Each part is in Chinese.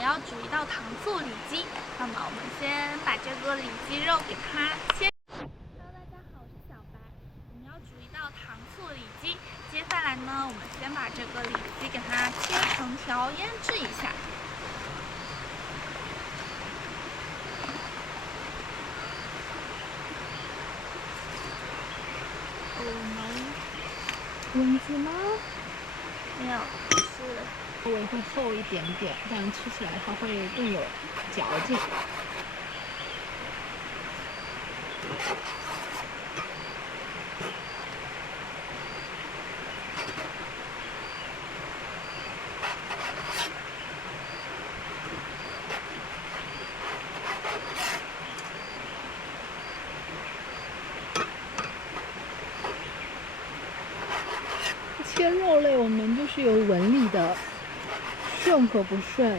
们要煮一道糖醋里脊。那么我们先把这个里脊肉给它切。Hello， 大家好，我是小白。我们要煮一道糖醋里脊，接下来呢，我们先把这个里脊给它切成条，腌制一下。蚊子吗？没有，是稍微会厚一点点，这样吃起来它会更有嚼劲。切肉类，我们就是有纹理的，顺和不顺。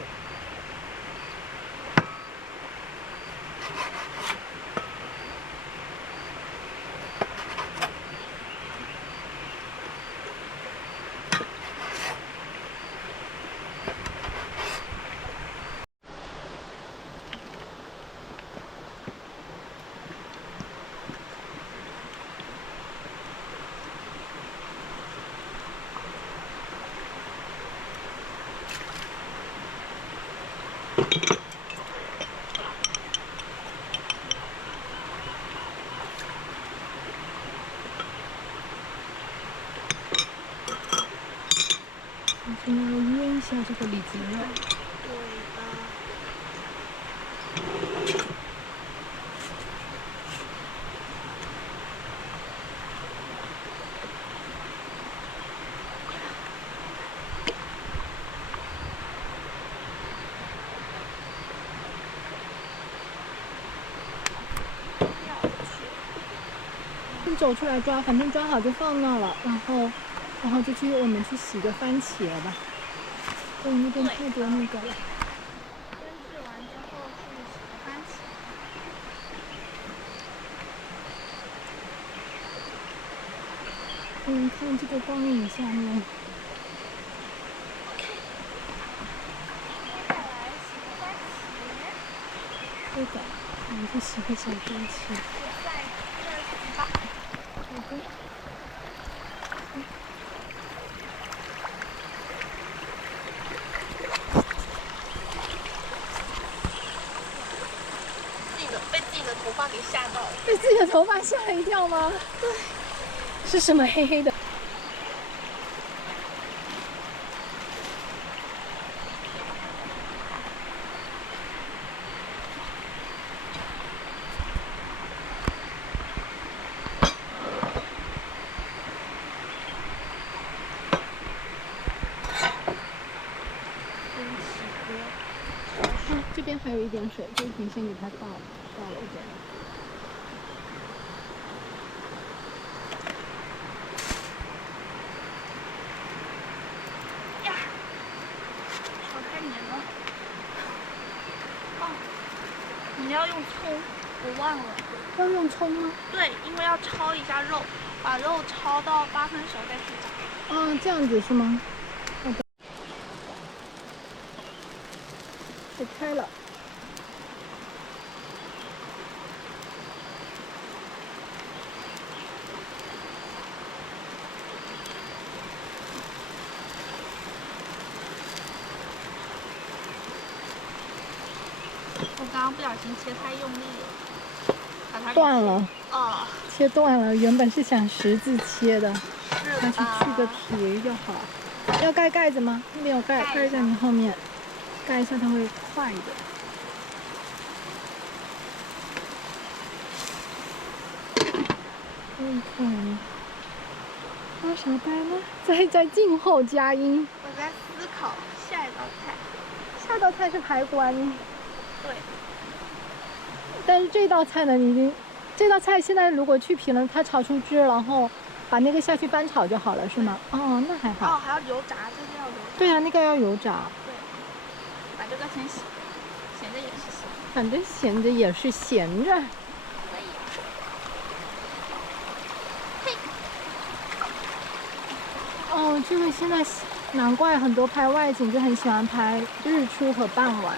现在腌一下这个里脊肉。你走出来抓，反正抓好就放那了，然后就我们去洗个番茄吧。对，那边太多那个了。腌制完之后去洗个番茄。看这个光影下面。接下来洗个番茄。对的，我们去洗个小番茄。在这儿洗吧。好的。被自己的头发给吓到了。被自己的头发吓了一跳吗？对。是什么黑黑的？这边还有一点水，这一瓶先给它倒了一点。呀，炒太黏了。哦，你们要用葱，我忘了。要用葱吗？对，因为要焯一下肉，把肉焯到8分熟再去炸。啊，这样子是吗？好的。给开了。我刚刚不小心切太用力了，把它断了。哦，切断了，原本是想十字切的，是拿去去个皮就好。要盖盖子吗？那边有盖，盖在你后面，盖一下它会快一点。小白呢？在静候佳音。我在思考下一道菜。下道菜是排骨啊，你。对。但是这道菜呢，这道菜现在如果去皮了，它炒出汁，然后把那个下去翻炒就好了，是吗？哦，那还好。哦，还要油炸，这个要油炸。对啊，那个要油炸。对。把这个先洗，闲着也是洗。反正闲着也是闲着。可以。嘿。哦，这个现在难怪很多拍外景就很喜欢拍日出和傍晚。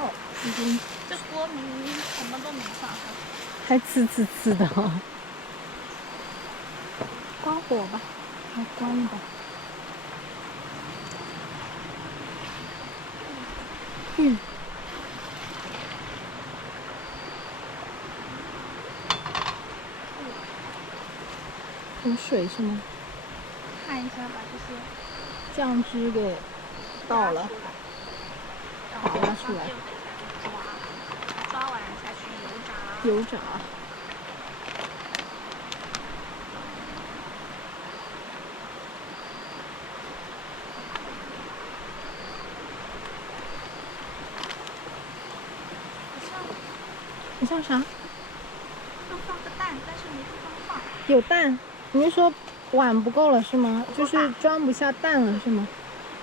哦，已经这锅明明什么都没放上，还呲呲呲的哦。关火吧，来关一吧。嗯。有水是吗？看一下把这些酱汁给倒了，然后拉出来又得下去抓，抓完下去油炸。油炸。你像啥？要放个蛋，但是没地方放。有蛋？你是说碗不够了是吗？就是装不下蛋了是吗？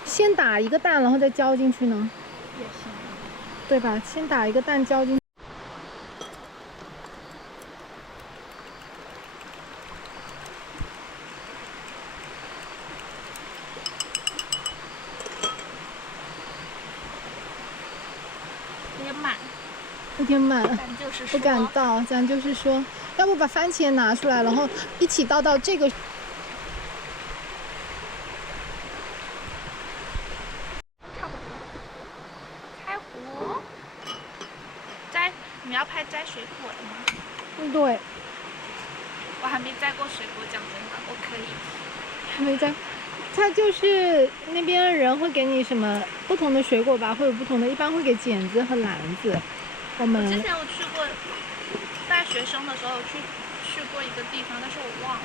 先打一个蛋，然后再浇进去呢？也行。对吧？先打一个蛋浇进去。有点满。有点满。咱就是不敢倒，咱就是说，要不把番茄拿出来，然后一起倒到这个。差不多。开火。摘，你要拍摘水果的吗？嗯，对。我还没摘过水果，讲真的，我可以。还没摘。它就是那边人会给你什么不同的水果吧，会有不同的，一般会给剪子和篮子。我之前我去过，带学生的时候去过一个地方，但是我忘了，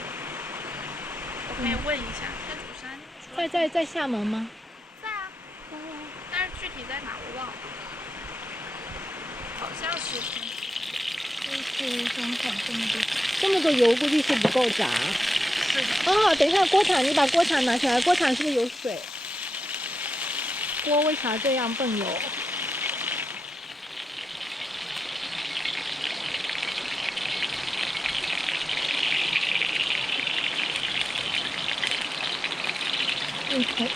我可以问一下。天竺山在厦门吗？在啊，但是具体在哪我忘了，好像是天竺。就是香港这么多油，估计是不够炸。是的。哦，等一下，锅铲，你把锅铲拿起来，锅铲是不是有水？锅为啥这样笨油？OK。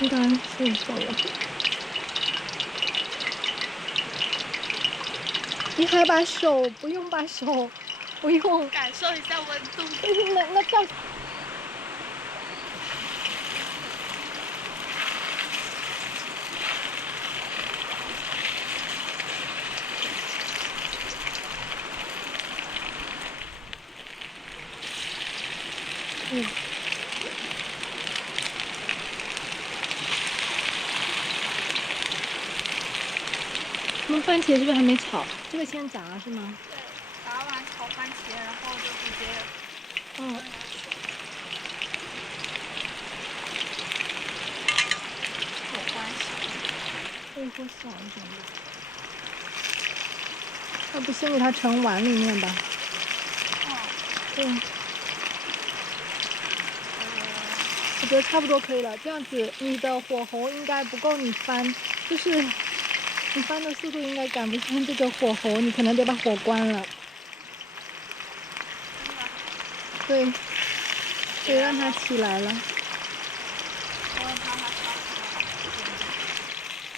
应该是够了。你还把手不用把手，不用感受一下温度。那倒。嗯。我们番茄是不是还没炒？这个先炸是吗？对，炸完炒番茄，然后就直接。嗯。有关系。这锅小一点。要不先给它盛碗里面吧？哦。对。我觉得差不多可以了，这样子你的火候应该不够你翻，就是你翻的速度应该赶不上这个火候，你可能得把火关了。对，得让它起来了。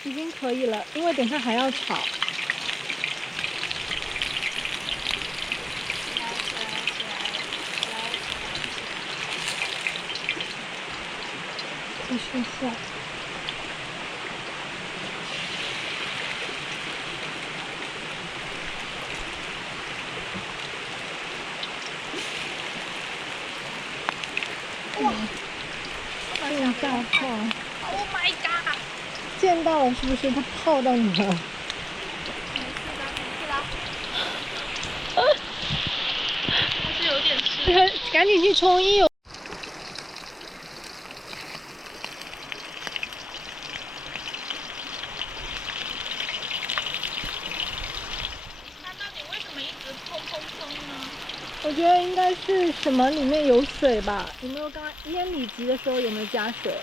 已经可以了，因为等下还要炒。再试一下。哇！这样大泡 ！Oh my god！ 见到了是不是？它泡到你了。没事的，没事的。还是有点湿。赶紧去冲衣。它到底为什么一直砰砰砰呢？我觉得应该是什么里面有水吧？有没有刚刚腌里脊的时候有没有加水？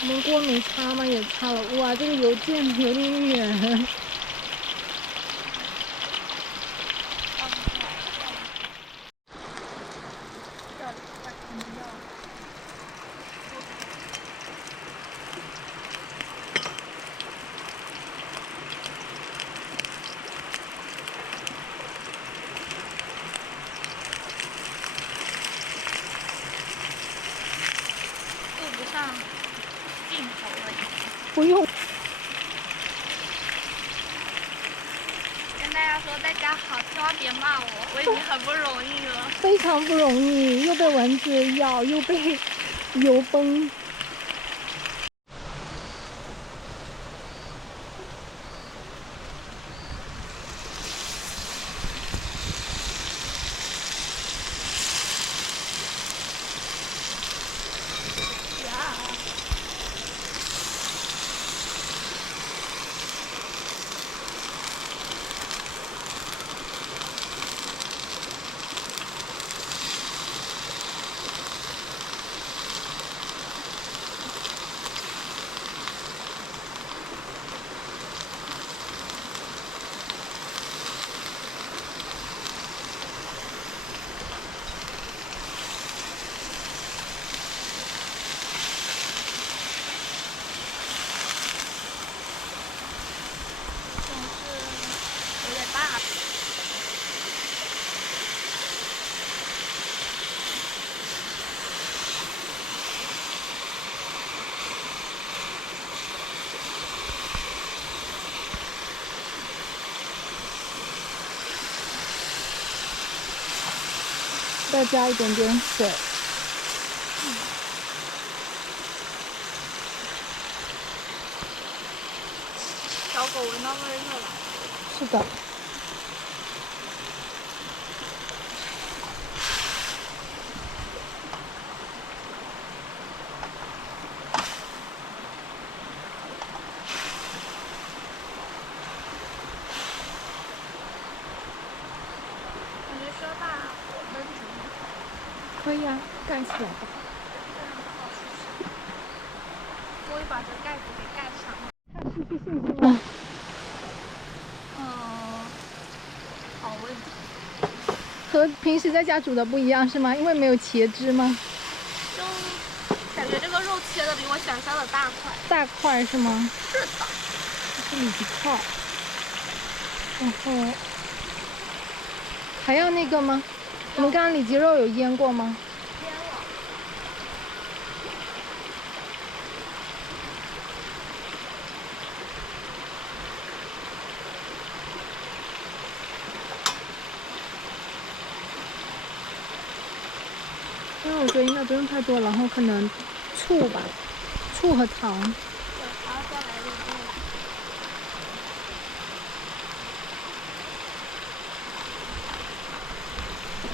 我们锅没擦吗？也擦了。哇，这个邮件有点远。顾不上镜头了已经。不用。跟大家说，大家好，千万别骂我，我已经很不容易了。非常不容易，又被蚊子咬，又被油崩。有点大。再加一点点水。小狗闻到味儿又来了。是的。感觉需要大火焖煮。可以啊，盖起来吧。我也把这盖子给盖上。看失去信心了。好问题。和平时在家煮的不一样是吗？因为没有茄汁吗？就感觉这个肉切的比我想象的大块。大块是吗？是的。这是里脊块。然后还要那个吗？我们刚刚里脊肉有腌过吗？腌了。因为我觉得应该不用太多，然后可能醋吧，醋和糖。对，还要再来点这个。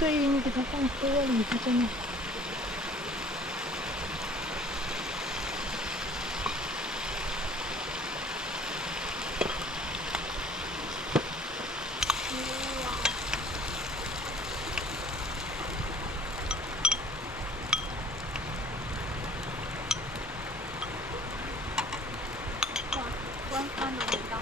对于你给它放锅里，它真的。哇，官方的味道。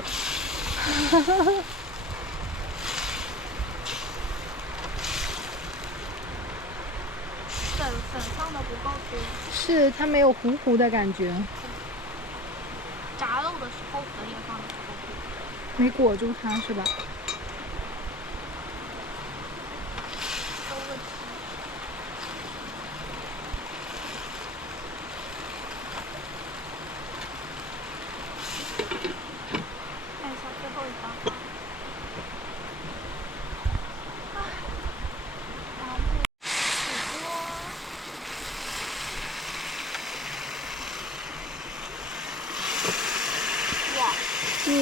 粉放的不够多。是，它没有糊糊的感觉。炸肉的时候粉也放的不够多。没裹住它是吧？都问题。看一下最后一道。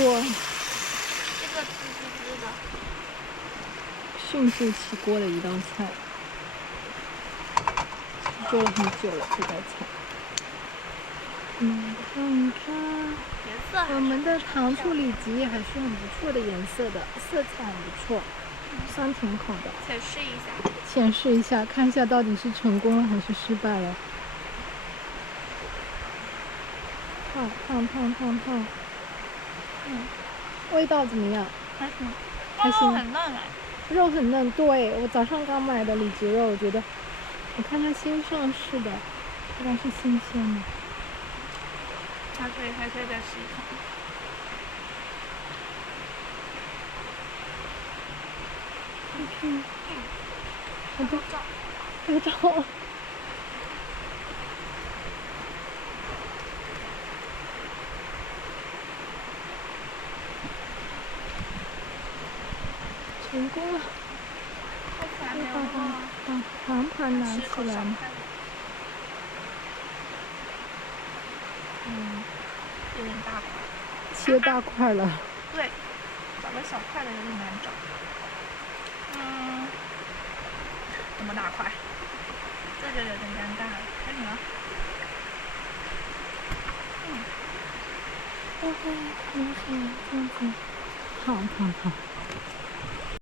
哇，这个滋滋滋。迅速起锅的一道菜，做了很久了这道菜。看看，颜色还是我们的糖醋里脊还是很不错的颜色的，色彩很不错，酸甜口的。且试一下。浅试一下，看一下到底是成功了还是失败了。烫，味道怎么样？还行，还行肉很嫩哎。肉很嫩，对，我早上刚买的里脊肉，我觉得，我看它新上市的，应该是新鲜的。还可以再试一下。好的，拍照。成功了。看起来没有把那么盘盘拿起来。有点大块。切大块了。对，找个小块的有点难找。这么大块，这就有点尴尬了。该你了。OK，这样子，好。